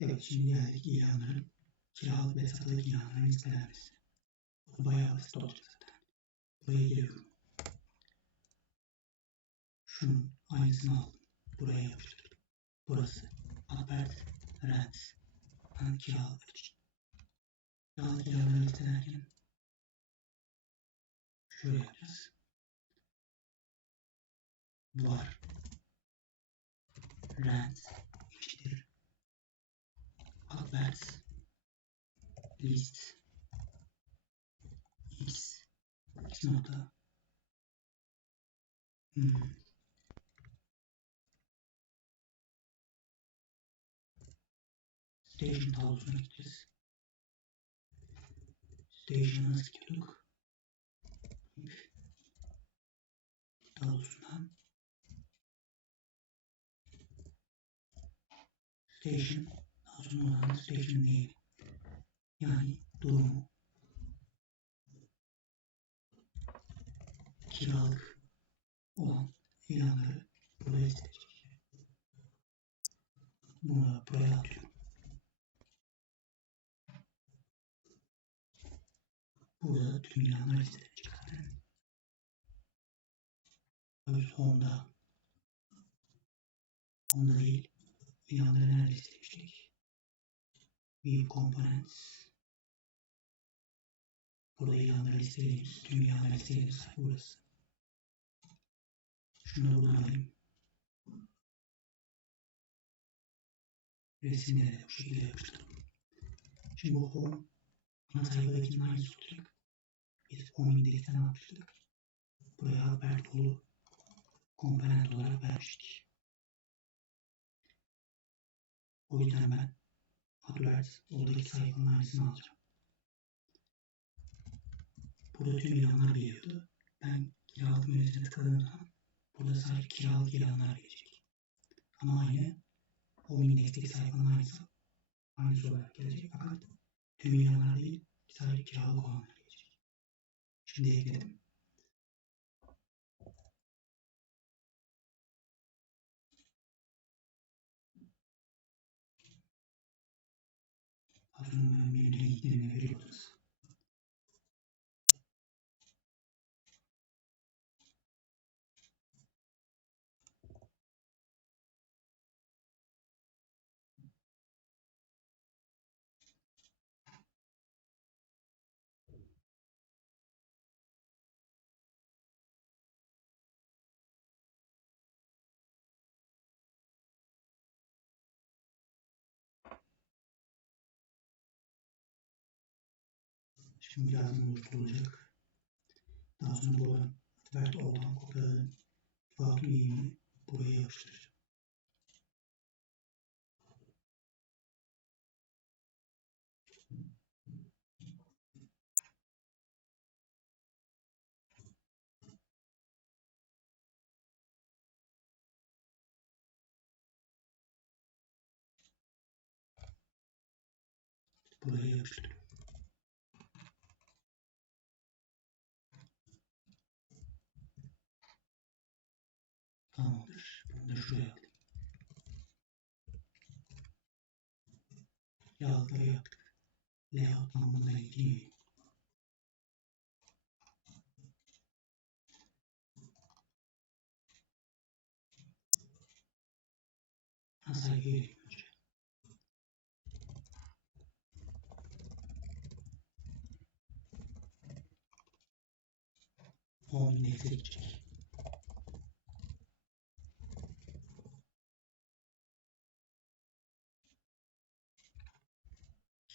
Evet şimdi geldik ilanların kiralık ve satılık ilanların listelenmesi. Bu bayağı basit olacak zaten. Buraya geliyorum. Şunun aynısını aldım. Buraya yapıştırdım. Burası Albert Rents. Yani kiralık için. Kiralık ilanları listelerken şöyle yapacağız. Var. Rent eşittir. Albert list x x nokta hmm. station tablosuna gideceğiz. Station'a nasıl gidiyorduk? Tablosundan station daha station name yani durumu kiralık olan ilanları buraya seçecek. Bunu buraya atıyorum. Burada tüm ilanlar listelenecek zaten. Tabii sonda onda değil ilanları nerede istemiştik? View Components Burada ilanları listeleyebiliriz. Tüm ilanları. Sayfa burası. Şunu buradan alayım. Resimleri de bu şekilde yapıştırdım. Şimdi bu home ana sayfadakinin aynısı olacak. Biz home indeksten almıştık. Buraya Albertolu komponent olarak vermiştik. O yüzden ben Albert oradaki sayfanın aynısını alacağım. Burada tüm ilanlar geliyordu. Ben kiralık menüsüne tıkladığım zaman burada sadece kiralık ilanlar gelecek. Ama aynı home indeksteki sayfanın aynısı, aynısı olarak gelecek. Fakat tüm ilanlar değil sadece kiralık olanlar gelecek. Şimdi ekledim. Sonra menüde linklerini veriyoruz. Şimdi birazdan oluşturulacak. Daha sonra buradan Advert All'dan kopyaladığım Fatih yayını buraya yapıştıracağım. Buraya yapıştırıyorum. Da şuraya alayım. Yağlıkları yaptık. Layout sayfaya gireyim. Home indekse gidecek.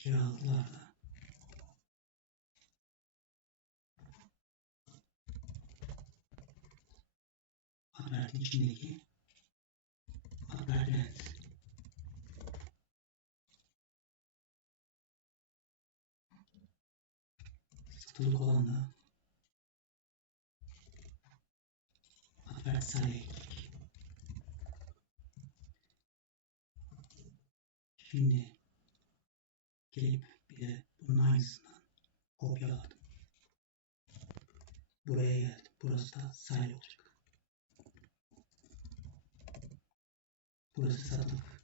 Kiralıklarla Albert'in içindeki Albert Lens satılık olan da Albert Sarayek Şimdi gelip bir de bunun aynısından kopyaladım. Buraya geldim. Burası da sahil olacak. Burası satılık.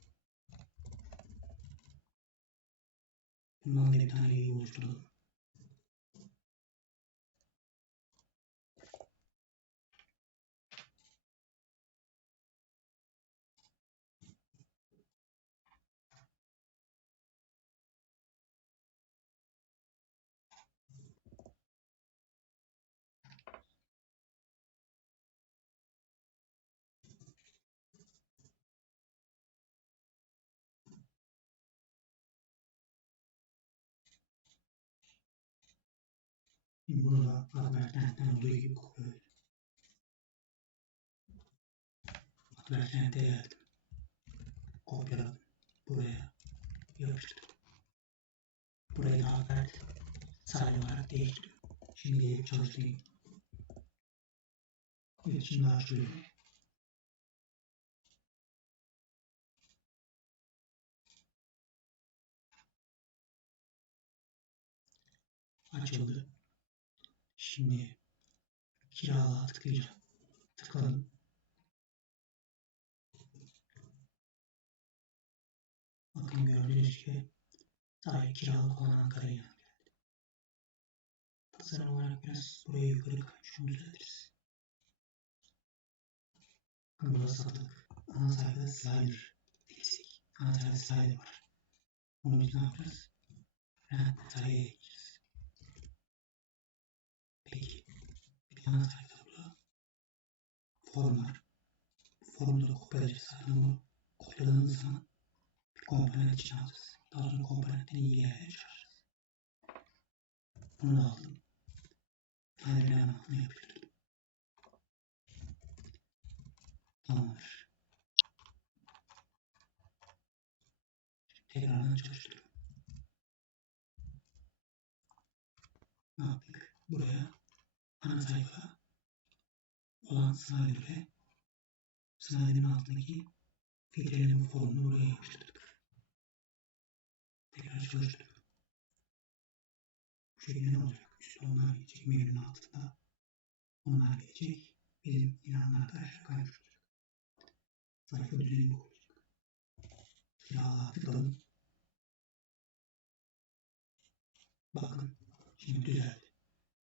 Bundan da bir tane bilgi oluşturalım. Bunu da Advertent'ten olduğu gibi kopyaladım. Advertent'e geldim. Kopyaladım. Buraya yapıştırdım. Burayı da Advert sayı olarak değiştirdim. Şimdi çalıştırayım. Evet şimdi açıyorum. Açıldı. Şimdi kirala tıklayacağım. Tıkladım. Bakın gördüğünüz gibi sadece kiralık olan Ankara ilan geldi. Tasarım olarak biraz buraya yukarı kaymış. Onu düzeltiriz. Burada satılık. Ana sayfada slider eksik. Ana sayfada slider var. Onu biz ne yapacağız? Rent detayı ana sayfada burada formlar. Formları kopyalayacağız. Zaten bunu kopyaladığımız zaman bir komponent için alacağız. Daha sonra komponentten iyi yerlere. Bunu da aldım. Kaydırların altına yapıştırdım. Tamamdır. Tekrardan çalıştırıyorum. Ne yaptık? Buraya ana sayfa olan slider'e slider'ın altındaki filtreleme formunu buraya yapıştırdık. Tekrar çalıştırdık. Bu şekilde ne olacak? Üstte onlar gelecek. Menünün altında onlar gelecek. Bizim inanın arkadaşlar kaymış olacak. Sayfa düzeni bu olacak. Tıkladım. Bakın. Şimdi düzeldi.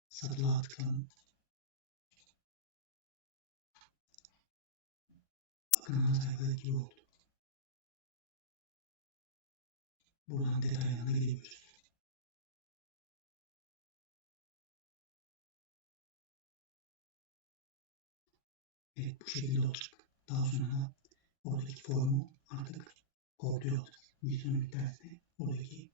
Satılığa tıkladım. Bakın ana sayfadaki gibi oldu. Buradan detaylarına gidebiliyoruz. Evet bu şekilde olacak. Daha sonra da oradaki formu artık kodluyor olacağız. Bir sonraki derste oradaki